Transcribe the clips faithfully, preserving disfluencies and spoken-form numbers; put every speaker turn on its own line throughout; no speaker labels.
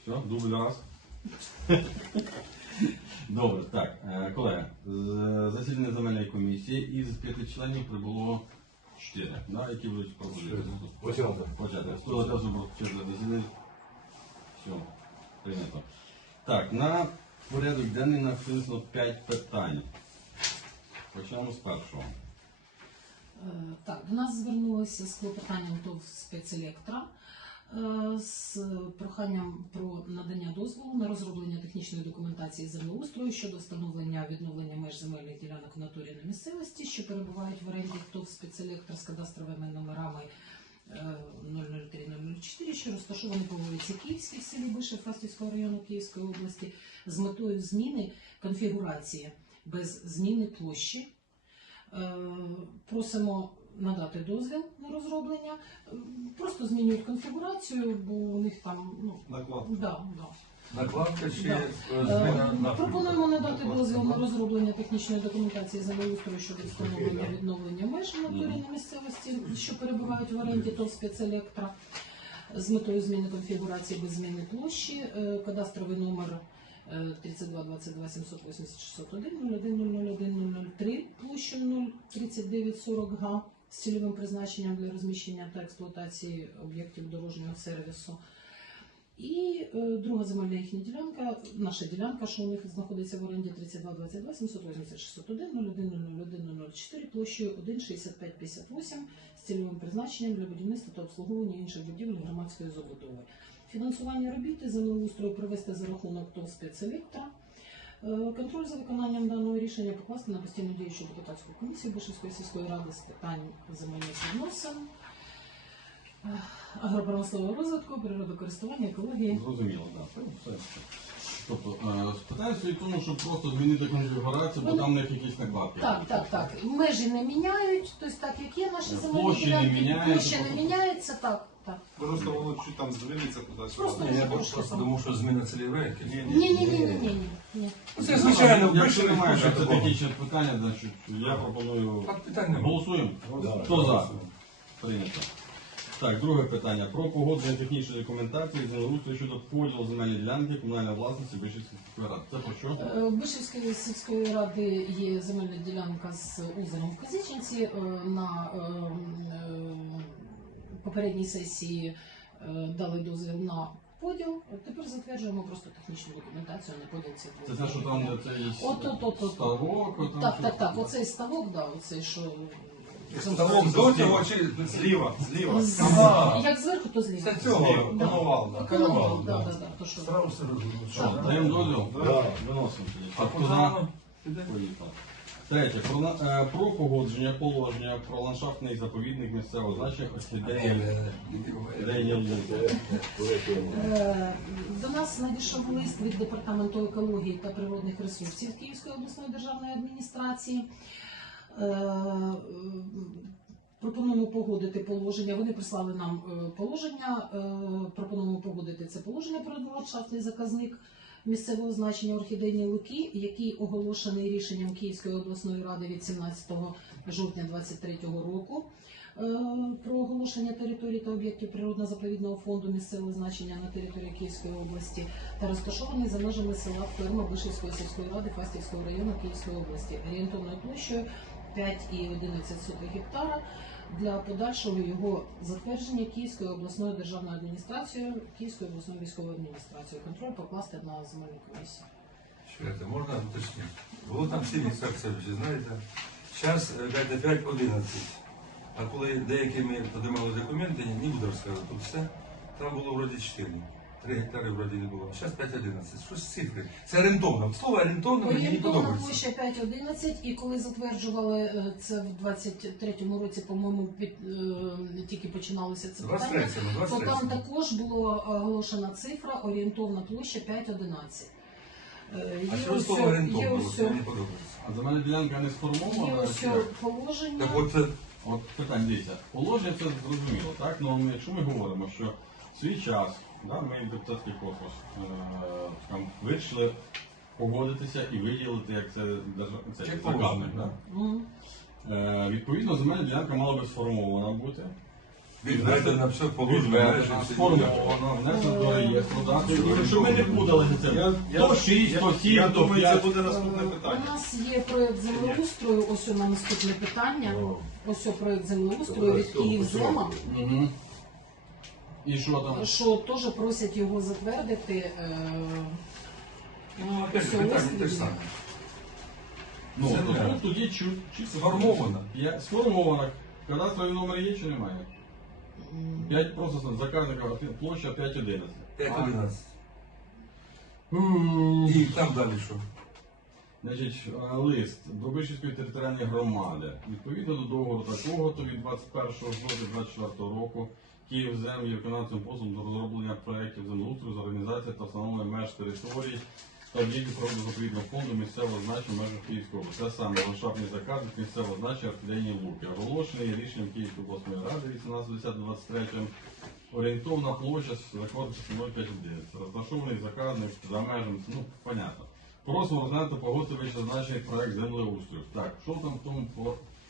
Все, дубль раз. Добре, так, колеги, з засідання земельної комісії із п'яти членів прибуло чотири, да, які будуть пропозиції.
Почати.
Почати. Хто теж був вчити засідання? Все, прийнято. Так, на порядок денний написано п'ять питань. Почнемо з першого.
Так, до нас звернулися з клопотанням ТОВ «Спецелектра» з проханням про надання дозволу на розроблення технічної документації землеустрою щодо встановлення відновлення меж земельних ділянок в натурі на місцевості, що перебувають в оренді ТОВ «Спецелектра» з кадастровими номерами нуль нуль три нуль нуль чотири, що розташовані по вулиці Київській в селі Бишев Фастівського району Київської області, з метою зміни конфігурації без зміни площі. Просимо надати дозвіл на розроблення. Просто змінюють конфігурацію, бо у них там, ну,
Накладка.
да, да.
Накладка чи
Да.
зміна
Е,
на
Пропонуємо надати дозвіл на розроблення технічної документації землеустрою щодо встановлення відновлення меж в натурі на місцевості, що перебувають в оренді ТОВ «Спецелектра», з метою зміни конфігурації без зміни площі. Е, Кадастровий номер тридцять два двадцять два сімсот вісімдесят шістсот один нуль один нуль нуль один нуль нуль три площу нуль тридцять дев'ять сорок га з цільовим призначенням для розміщення та експлуатації об'єктів дорожнього сервісу. І е, друга земельна їхня ділянка, наша ділянка, що у них знаходиться в оренді тридцять два двадцять два сімсот вісімдесят шістсот один нуль один нуль один нуль нуль чотири площею один шістдесят п'ять п'ятдесят вісім з цільовим призначенням для будівництва та обслуговування інших будівель громадської забудови. Фінансування робіт і землеустрою провести за рахунок ТОВ «Спецелектра». Контроль за виконанням даного рішення покласти на постійну діючу депутатську комісію Бишевської сільської ради з питань земельних відносин, агропромислового розвитку, природокористування, екології.
Зрозуміло, так. Все. Тобто, питання стоїть в тому, щоб просто змінити конфігурацію, бо там в них якісь накладки.
Так, так, так. Межі не міняють, тобто так, як є наші земельні
Площі не
ділянки,
міняються,
площа не
просто-
міняється, так, так.
Просто воно чуть там здвинеться кудись.
Просто
Я
трошки
просто
там.
думав, що зміна цільової.
Ні, ні, ні, ні, ні, ні.
Це звичайно,
Якщо
вийшли
немає, що це
такого.
технічне питання, значить я пропоную.
Так, питань немає.
Голосуємо? Хто за? Прийнято. Так, друге питання. Про погодження технічної документації землеустрою щодо поділу земельної ділянки комунальної власності Бишівської сільської ради. Це про що?
Е, В Бишевської сільської ради є земельна ділянка з озером в Казиченці. Е, На е, е, попередній сесії е, дали дозвіл на поділ. Тепер затверджуємо просто технічну документацію на поділ цих
Це те, що там де цей
От, от, от, от.
ставок? от там
Так,
що-
так, так. Оцей ставок, да, оцей, що...
Ставок до цього чи зліва? Зліва.
З-
Ага.
Як зверху, то зліва.
Це цього,
Да.
коновал. да.
Коновал, да, да, да, то що.
Що, даємо дозвіл?
Да.
Виносимо тоді.
А
Так, хто
куди
за?
воно? Піде?
Поїхали. Третє. Про, на- е, про погодження положення про ландшафтний заповідник місцевого значення орхідея Дея Лунка.
Е, До нас надійшов лист від Департаменту екології та природних ресурсів Київської обласної державної адміністрації. Е, Пропонуємо погодити положення. Вони прислали нам е, положення. е, Пропонуємо погодити це положення про ландшафтний заказник місцевого значення орхідейні луки, який оголошений рішенням Київської обласної ради від сімнадцятого жовтня двадцять третього року. Е, Про оголошення територій та об'єктів природно-заповідного фонду місцевого значення на території Київської області та розташований за межами села Ферма Бишевської сільської ради Фастівського району Київської області орієнтовною площею п'ять цілих одинадцять сотих гектара для подальшого його затвердження Київською обласною державною адміністрацією, Київською обласною військовою адміністрацією. Контроль покласти на земельну комісію.
Що це, можна уточнити? Було там сім інспекцій, ви знаєте. Зараз п'ять п'ять одинадцять. А коли деякі ми подимали документи, не буду розказувати, тут все, там було вроді чотири. три гектари вроді не було. Зараз п'ять одинадцять. Що з цифри? Це орієнтовно. Слово орієнтовно мені не
Орієнтовна
подобається.
площа п'ять одинадцять, і коли затверджували е, це в двадцять третьому році, по-моєму, під, е, тільки починалося це
двадцять
питання,
третьому,
то
двадцять
там
третьому.
також була оголошена цифра, орієнтовна площа п'ять одинадцять. Е,
А
Є
що
ось,
слово
є
орієнтовно?
ось,
Це мені подобається.
А земельна ділянка не
є
сформована?
ось
чи як?
положення.
Так от це
От питання, дивіться, положення це зрозуміло, так? Ну, якщо ми говоримо, що в свій час, да, ми депутатський корпус, е, там, вирішили погодитися і виділити, як це, держав... це
Як
заказник.
положено,
Да?
Мгм.
Е, відповідно, земельна ділянка мала би сформована бути.
Відведено, все положено.
Відведено, сформовано, внесено до реєстру, да? Тобто, щоб ми не путалися цим. То шість, то сім,
Я
то
думаю, це
п'ять.
буде наступне
Е,
питання.
У нас є проєкт землеустрою, ось на наступне питання.
О.
Ось проєкт землеустрою від Київзема,
Мгм. І що там?
що теж просять його затвердити. е,
Ну, опять же,
Все,
питання
ось
те ж саме.
Ну,
Це
то
не.
тут тоді чуть, чисто
Сформовано.
Я сформовано. Кадастровий номер є чи немає?
м,
п'ять просто заказника, площа п'ять одинадцять.
п'ять одинадцять.
М.
І там далі що?
Значить, е, лист до Бишівської територіальної громади. Відповідно до договору такого, то від двадцять першого жовтня двадцять четвертого року Київзем є виконавцем послуг до розроблення проєктів землеустрою з організації та встановлення меж територій та об'єктів природно-заповідного фонду місцевого значення в межах Київської області. Це саме ландшафтний заказник місцевого значення Артилерійні Луки. Оголошений рішенням Київської обласної ради вісімнадцяте двадцять три. Орієнтовна площа знаходиться нуль п'ять одинадцять. Розташований заказник за межами, ну, понятно. Просимо розглянути погодити вищезазначений проект землеустрою. Так, що там в тому по...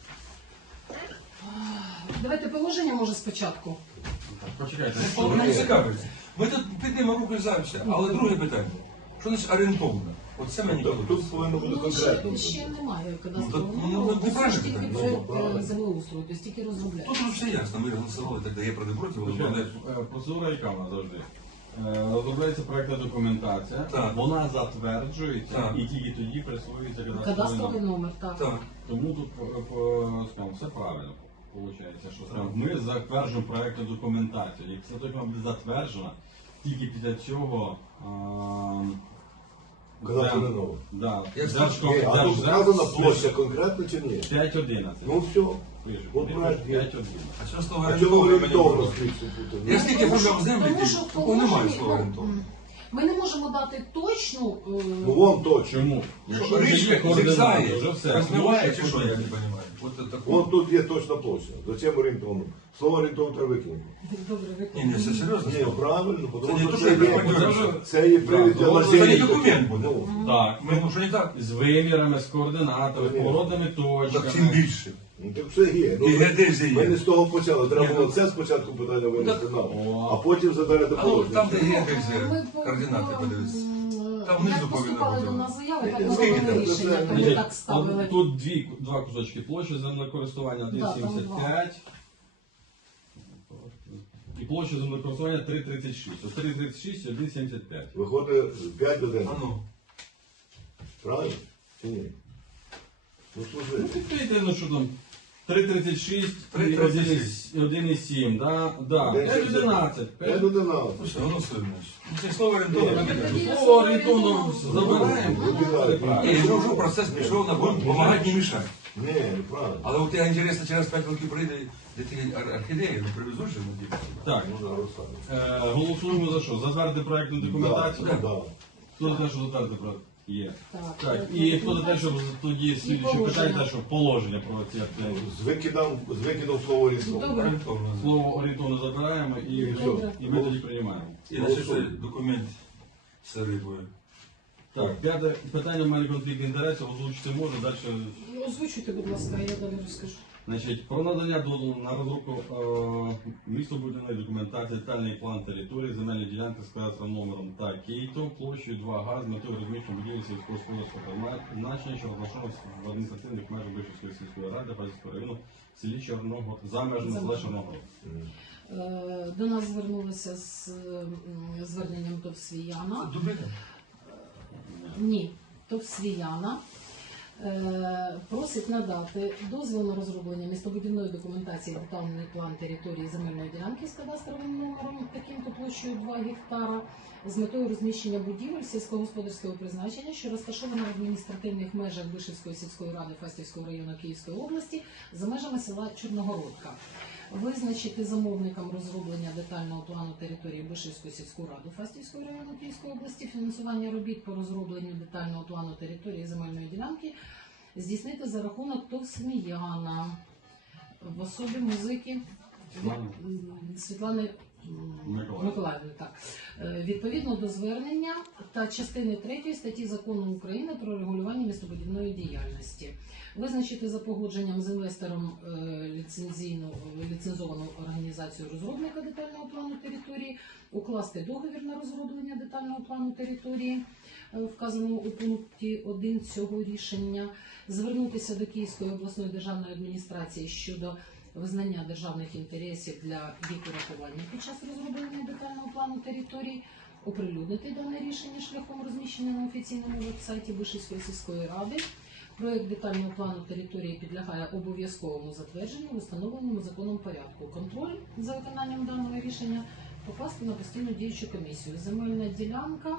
Давайте положення може спочатку.
Так, почекайте,
Це
що
мене
ви...
цікавиться. Ми тут підемо руку за все, але друге питання. Що значить орієнтовно? Оце мені
Тобто
подобається.
тут повинно бути
Ну, ще,
конкретно.
ще немає
Ну,
кадастрового
то- ну,
номеру,
ну,
це ж тільки
неправильно.
проєкт
Ну, правильно.
е, землеустрою, тобто тільки розробляє.
Тут вже все ясно, ми голосували, так дає проти проти,
Почекайте, е, процедура яка вона завжди? Е, Розробляється проектна документація,
Так.
вона затверджується
Так.
і тільки тоді присвоюється кадастровий
Кадастровий
номер.
номер, так.
Так.
Тому тут по, по, скажімо, все правильно виходить, що там ми затверджуємо проектну документацію. Якщо так вона буде затверджена, тільки після цього а,
Кадастровий
зем-
номер.
Да,
Як
Держком-
Ні, а тут
Держзем-
вказана площа конкретно чи ні?
п'ять одинадцять.
Ну все.
Пише,
ну,
пише,
проект є.
п'ять одинадцять.
А що слово
А чого
орієнтовно мені
орієнтовно
подобається?
слідчі бути?
Я ж тільки
Тому що-
оформляв землі,
тому що в
такого немає
положенні,
слова
ну,
орієнтовно.
м, Ми не можемо дати точну. е,
Ну вон точно.
Чому? Якщо вже є
Річка
координати,
зігзає,
вже все.
розмиває
Площа
чи що, я не
подібна.
розумію. От це таке.
Вон тут є точна площа. Зачем орієнтовно? Слово орієнтовно треба викинути.
Добре,
Ні, ні, це серйозно.
Ні, правильно,
Це
тому
не
що
то,
це
що я
є,
говорю,
це вже-
це є привід
Так,
для
ну,
це не
лазейки.
документ буде.
Ну,
Так.
Ми, ну, що не так?
З вимірами, з координатами,
Ні.
погодними
Так тим
точками.
більше.
ну так все є. Ну,
І геодезія є.
Ми не з того почали. Треба
Ні,
було
ну-
це спочатку питання винести нам,
О.
а потім задати
А ну, там, де
положення.
геодезія,
Ми по-
координати
по-
подивитися.
м,
Там внизу
Як
повинно
поступали
бути.
до нас заяви, так
Ну,
ми
скільки
робили
там?
рішення,
Це-
тому
Значить,
так ставили.
от тут дві, два кусочки площі землекористування один
Да, там
сімдесят п'ять і площа землекористування три тридцять шість. От три тридцять шість і один сімдесят п'ять.
Виходить п'ять один.
А ну.
Правильно? Чи ні? Ну
Ну,
служи.
підпийте, ну що там, три тридцять шість
три
і
тридцять
один і сім, да? Да,
Один
п'ять
сімдесят.
одинадцять.
п'ять одинадцять.
Ну що, голосуємо. Ну, це слово орієнтовно
Ні,
ми
тоді-
не кажемо.
Слово орієнтовно забираємо.
Ну,
буде правильно.
Ні, вже вже процес пішов, на будемо допомагати, не мішати.
Ні, неправильно.
Але от я інтересно, через п'ять років прийде, де ті ор- орхідеї, ну привезуть же на ті.
Так,
Ну, зараз саме.
е, голосуємо за що? Затвердити проектну документацію?
Да, да.
Хто за те, що затвердити проект? Є.
Так,
Так,
е,
і хто за те, щоб тоді слідче
положення.
питання, що положення про ці активи.
З викидом, з викидом слова орієнтовно.
Добре.
Орієнтовно.
Слово орієнтовно забираємо і,
Добре.
і ми тоді приймаємо.
І на ще документ з рибою.
Так, п'яте питання в мене конфлікт інтересів, озвучити можу, далі.
Озвучуйте, будь ласка, я далі розкажу.
Значить, про надання дозволу на розробку е, містобудівної документації, детальний план території, земельні ділянки з кадастровим номером та кейтом, площею два га з метою розміщення будівлі сільськогосподарського призначення, що розташовано в адміністративних межах Бишівської сільської ради Фастівського району в селі Чорного, за межами села Чорного.
Е, До нас звернулися з м, зверненням ТОВ «Свіяна».
Дубина?
Ні, ТОВ «Свіяна» е, просить надати дозвіл на розроблення містобудівної документації детальний план території земельної ділянки з кадастровим номером, таким-то площею два гектара, з метою розміщення будівель сільськогосподарського призначення, що розташовано в адміністративних межах Бишівської сільської ради Фастівського району Київської області за межами села Чорногородка. Визначити замовникам розроблення детального плану території Бишівської сільської ради Фастівського району Київської області, фінансування робіт по розробленню детального плану території земельної ділянки здійснити за рахунок ТОВ «Сміяна» в особі музики
Світлани.
Світлани м,
Миколаївни.
Миколаївни, так. Е, Відповідно до звернення та частини третьої статті Закону України про регулювання містобудівної діяльності. Визначити за погодженням з інвестором е, ліцензійну ліцензовану організацію розробника детального плану території, укласти договір на розроблення детального плану території, е, вказаного у пункті один цього рішення, звернутися до Київської обласної державної адміністрації щодо визнання державних інтересів для їх урахування під час розроблення детального плану території, оприлюднити дане рішення шляхом розміщення на офіційному веб-сайті Вишівської сільської ради. Проект детального плану території підлягає обов'язковому затвердженню в установленому законом порядку. Контроль за виконанням даного рішення покласти на постійну діючу комісію. Земельна ділянка.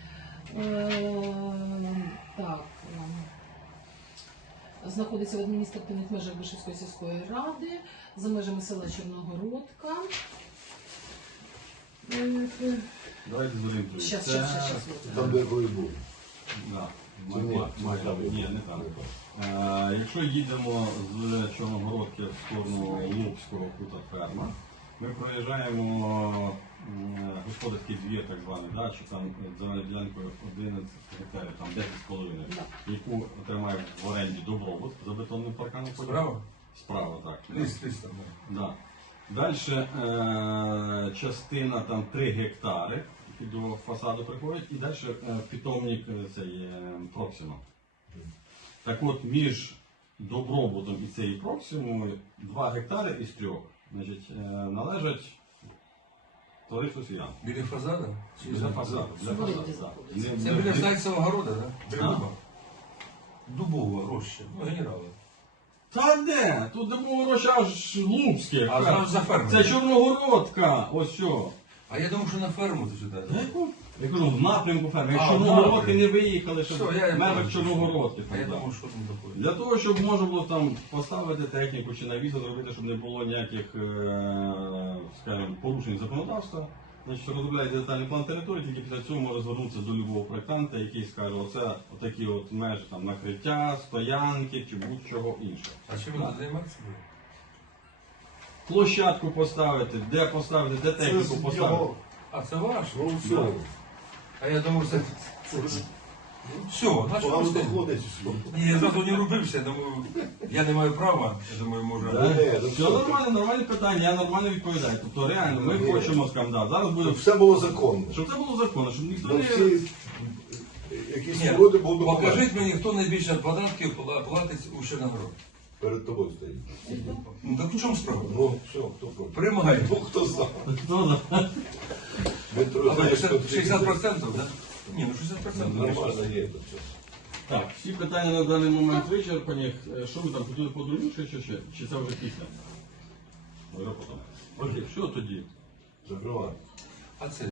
Е, так. е, Знаходиться в адміністративних межах Вишівської сільської ради за межами села Чорногородка. Е, е,
Давайте зорієнтуємося.
Щас,
Це-
щас, щас, щас.
Там, де ви були.
Да.
Чи ні?
Ма- ма-
Чи там?
Ні, не там. Е, Якщо їдемо з Чорногородки в сторону Луцького кута ферма, ми проїжджаємо м, господарський двір, так званий, да, чи там земельною ділянкою одинадцять гектарів, там десять з половиною,
Да.
яку отримає в оренді Добробут за бетонним парканом.
Справа?
Справа, так.
Ліс, ліс там. да.
Да. Далі е, частина там три гектари які до фасаду приходять, і далі е, питомник е, цей е, Проксима. Так от між Добробутом і цією Проксимою два гектари із трьох значить, е, належать товариству Сіян.
Біля фасада? Чи
Для
за
фасаду. Для
Суборенді
фасаду,
знаходиться.
так. Не-
Це
не-
біля
не-
Зайцевого города, да? Біля
А?
дуба. Дубова роща, ну генерала.
Та де? Тут де було гроші аж Луцьке.
А зразу за ферму.
Це Чорногородка, ось що.
А я думав, що на ферму ти сюди.
Та яку? Я кажу, в напрямку ферми.
А,
Якщо
в
Чорногородки
напрямку.
не виїхали, щоб
Все, я- я
межах
понял.
Чорногородки.
А я
там, да.
думав, що там доходить.
Для того, щоб можна було там поставити техніку чи навіси зробити, щоб не було ніяких е, скажімо, порушень законодавства. Значить, розробляється детальний план території, тільки після цього може звернутися до любого проєктанта, який скаже, оце отакі от межі там накриття, стоянки чи будь-чого іншого.
А чим ви тут займатися будете?
Площадку поставити, де поставити, де техніку поставити.
його.
А це ваш?
Ну все.
А я думав, це... Все, значить
Погано
пусти.
доходить. все.
Ні, я зразу не рубився, я думаю, я не маю права, я думаю, може...
Да?
Ні, ну
Все
все.
нормально, нормальні питання, я нормально відповідаю. Тобто реально, ми
Ні.
хочемо скандал. Зараз буде
Щоб все було законно.
щоб це було законно, щоб ніхто
Бо
не.
всі якісь
Ні,
свободи будуть
покажіть мені, хто найбільше податків пла- платить у Чорногород.
перед тобою стоїть.
Ну так в чому справа?
Ну, все, хто проти?
Приймай.
Ну, хто за?
Хто за?
Дмитро,
А
знаєш,
це
хто
шістдесят відсотків, так? Ні, ну шістдесят відсотків.
Нормально є. то все.
Так, всі питання на даний момент вичерпані. Е, Що ви там хотіли по другу, чи, чи, чи, чи це вже після? Вже потім. Окей, що тоді?
Закривай.
А це